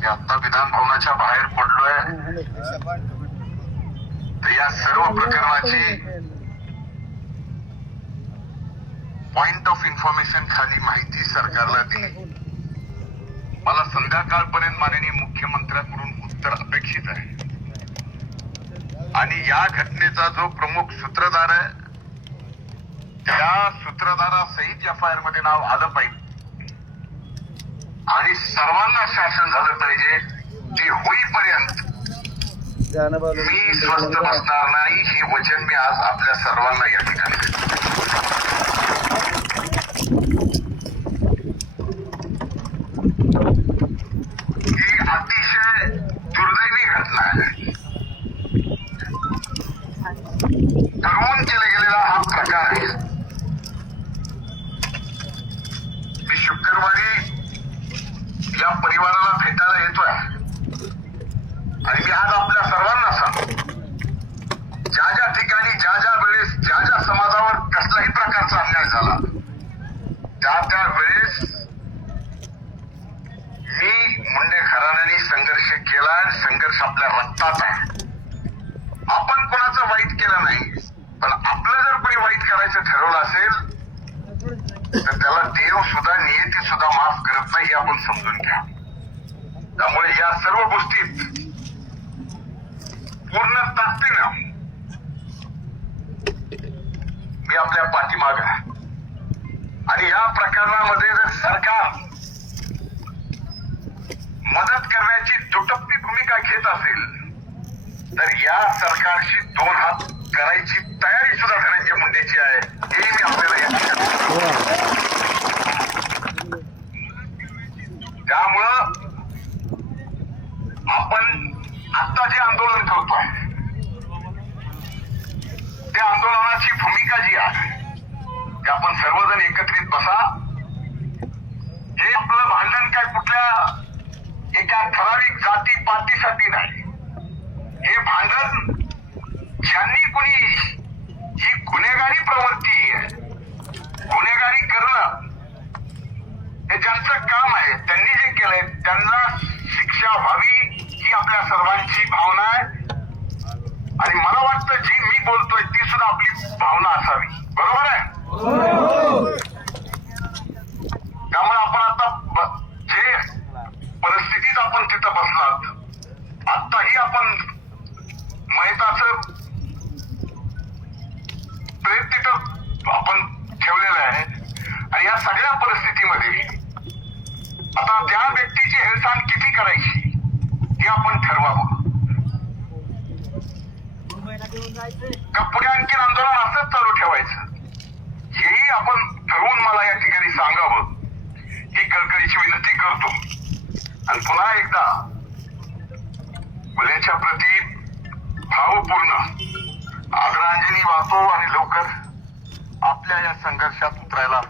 मी आता विधान भवनाच्या बाहेर पडलोय, तर या सर्व प्रकरणाची पॉइंट ऑफ इन्फॉर्मेशन खाली माहिती सरकारला दिली. मला संध्याकाळपर्यंत माननीय मुख्यमंत्र्यांकडून उत्तर अपेक्षित आहे. आणि या घटनेचा जो प्रमुख सूत्रधार आहे त्या सूत्रधारासहित FIR मध्ये नाव आलं पाहिजे आणि सर्वांना शासन झालं पाहिजे. ते होईपर्यंत मी स्वस्थ बसणार नाही, हे वचन मी आज आपल्या सर्वांना या ठिकाणी ही अतिशय दुर्दैवी घटना आहे. ठरवून केला गेलेला हा प्रकार आहे. मी शुक्रवारी या परिवाराला भेटायला येतोय आणि मी आज आपल्या सर्वांना सांगतो, ज्या ज्या ठिकाणी ज्या ज्या वेळेस ज्या ज्या समाजावर कसलाही प्रकारचा अन्याय झाला त्या त्या वेळेस मी मुंडे घराण्याने संघर्ष केला. संघर्ष आपल्या रक्तात आहे. आपण कोणाचं वाईट केलं नाही, पण आपलं जर कोणी वाईट करायचं ठरवलं असेल तर त्याला देव सुद्धा नियती सुद्धा माफ करत नाही, हे आपण समजून घ्या. त्यामुळे या सर्व गोष्टीत पूर्ण ताकदीनं मी आपल्या पाठीमागे आहे. आणि या प्रकरणामध्ये जर सरकार मदत करण्याची दुटप्पी भूमिका घेत असेल तर या सरकारशी दोन हात करायची तयारी सुद्धा धनंजय मुंडेची आहे, हे मी आपल्याला या त्यामुळं आपण आता जे आंदोलन करतोय त्या आंदोलनाची भूमिका जी आहे ते आपण सर्वजण एकत्रित बसा. हे आपलं भांडण काय कुठल्या एका ठराविक जाती पातीसाठी नाही. हे भांडण ज्यांनी कोणी ही गुन्हेगारी प्रवृत्ती आहे, गुन्हेगारी करणं हे ज्यांचं काम आहे, त्यांनी जे केलंय त्यांना शिक्षा व्हावी ही आपल्या सर्वांची भावना आहे. आणि मला वाटतं जी मी बोलतोय ती सुद्धा आपली भावना असावी. बरोबर आहे? त्यामुळे आपण आता जे परिस्थितीत आपण तिथं बसलात, आत्ताही आपण मयताचं प्रेत तिथं आपण ठेवलेलं आहे. आणि या सगळ्या परिस्थितीमध्ये आता त्या व्यक्तीची हेळसांड किती करायची हे आपण ठरवावं. का पुढे आणखी आंदोलन असंच चालू ठेवायचं हेही आपण ठरवून मला या ठिकाणी सांगावं ही कळकळीची विनंती करतो. आणि पुन्हा एकदा मुलीच्या प्रती भावपूर्ण आदरांजली वाहतो आणि लवकर आपल्या या संघर्षात उतरायला